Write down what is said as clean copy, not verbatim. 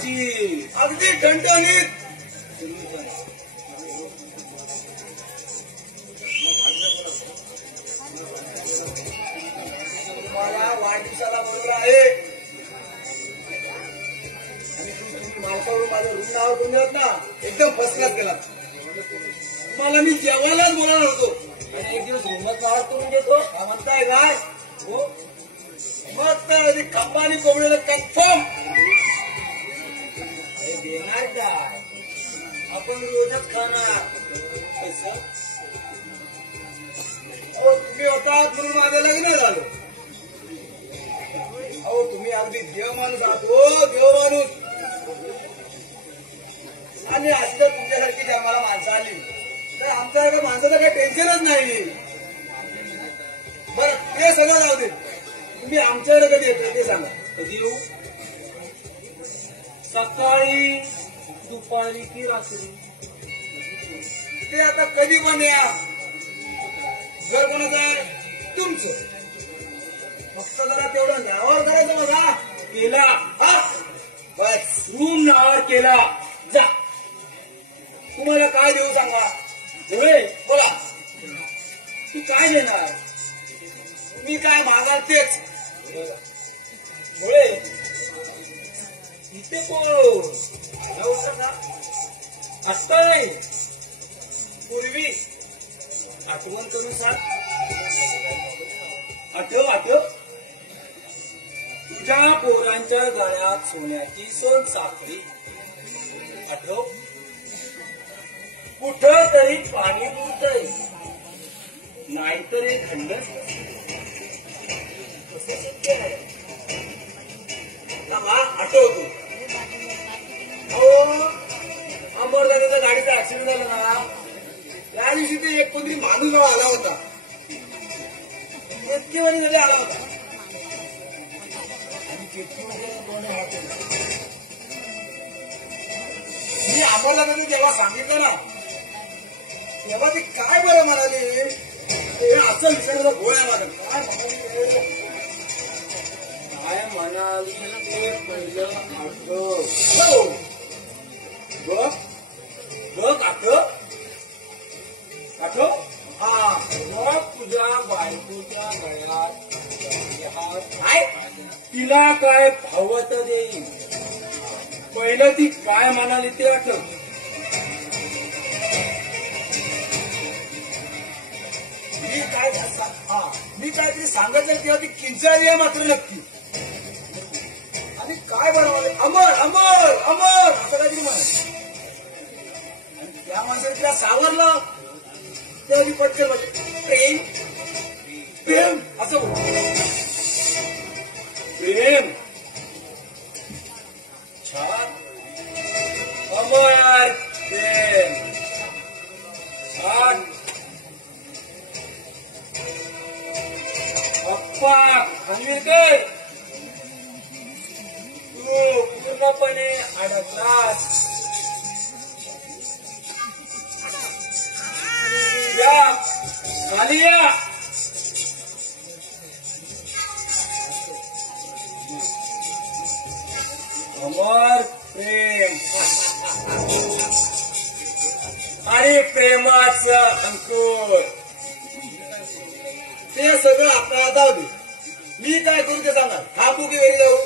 प्रेमाची अगदी ठणठणीत मला वाढदिवसाला बरोबर आहे आणि तुम्ही माणसावरून माझं रूम नाव करून देत ना एकदम फर्स्ट क्लास केला. मला मी जेवायलाच बोलणार होतो आणि एक दिवस रूमच नाव करून देतो. हा म्हणताय काय हो मग तर खंबानी कोंबडीला कन्फर्म देणार काय आपण रोजच खाणार. कसं अहो तुम्ही होतात म्हणून माझं लग्न झालं. अहो तुम्ही अगदी देव माणूस आहात हो देव माणूस. आणि आज जर तुमच्यासारखी जर आम्हाला माणसं आली तर आमच्याकडे माणसाचं काही टेन्शनच नाही. बरं ते सगळं राहू दे. तुम्ही आमच्याकडे कधी येतो ते सांगा. कधी येऊ? सकाळी दुपारी की रात्री? ते आता कधी पण या. घर कोणाचं आहे तुमचं. फक्त जरा तेवढं नावावर करायचं बघा. केला हा बस रूम नावावर केला. जा. तुम्हाला काय देऊ सांगा. होय बोला तू काय देणार? तुम्ही काय मागाल तेच. होय इथे कोण जाऊ का आता नाही पूर्वी आठवण करून सांग. आठव आठव तुझ्या पोरांच्या गळ्यात सोन्याची सोन साखळी. आठव कुठं तरी पाणी बुडतंय नाहीतर हे थंडच कसं शक्य आहे? हा आठवतो. अहो अंबरदादाचा गाडीचा ऍक्सिडेंट झाला ना त्या दिवशी ते एक कोणतरी माणूस आला होता. मृत्यूमध्ये आला होता. मी आम्हाला कधी जेव्हा सांगितलं ना तेव्हा ती काय बरं म्हणाली ते असं विचारलं गोळ्या माझं काय म्हणाली ते पहिलं आठव. बघ बघ आठव आठव. हा मग तुझ्या बायकोच्या गळ्यात काय तिला काय भावत देईल. पहिलं ती काय म्हणाली ते आठव. मी काहीतरी सांगायचं तेव्हा ती किंचाळली आहे मात्र नक्की. आणि काय बनवले अमर अमर अमर असं काहीतरी म्हणाले. आणि त्या माणसाने तिला सावरलं तेव्हा ती पटकन बोलते प्रेम प्रेम असं बोलतो. प्रेम छान अमर प्रेम छान. अप्पा खानविलकर तू पूर्णपणे अडकलास. या खाली या. अमर प्रेम आणि प्रेमाचं अंकुर ते सगळं आपल्याला जाऊ दे. मी काय करू ते सांगा. थांबू की घरी जाऊ.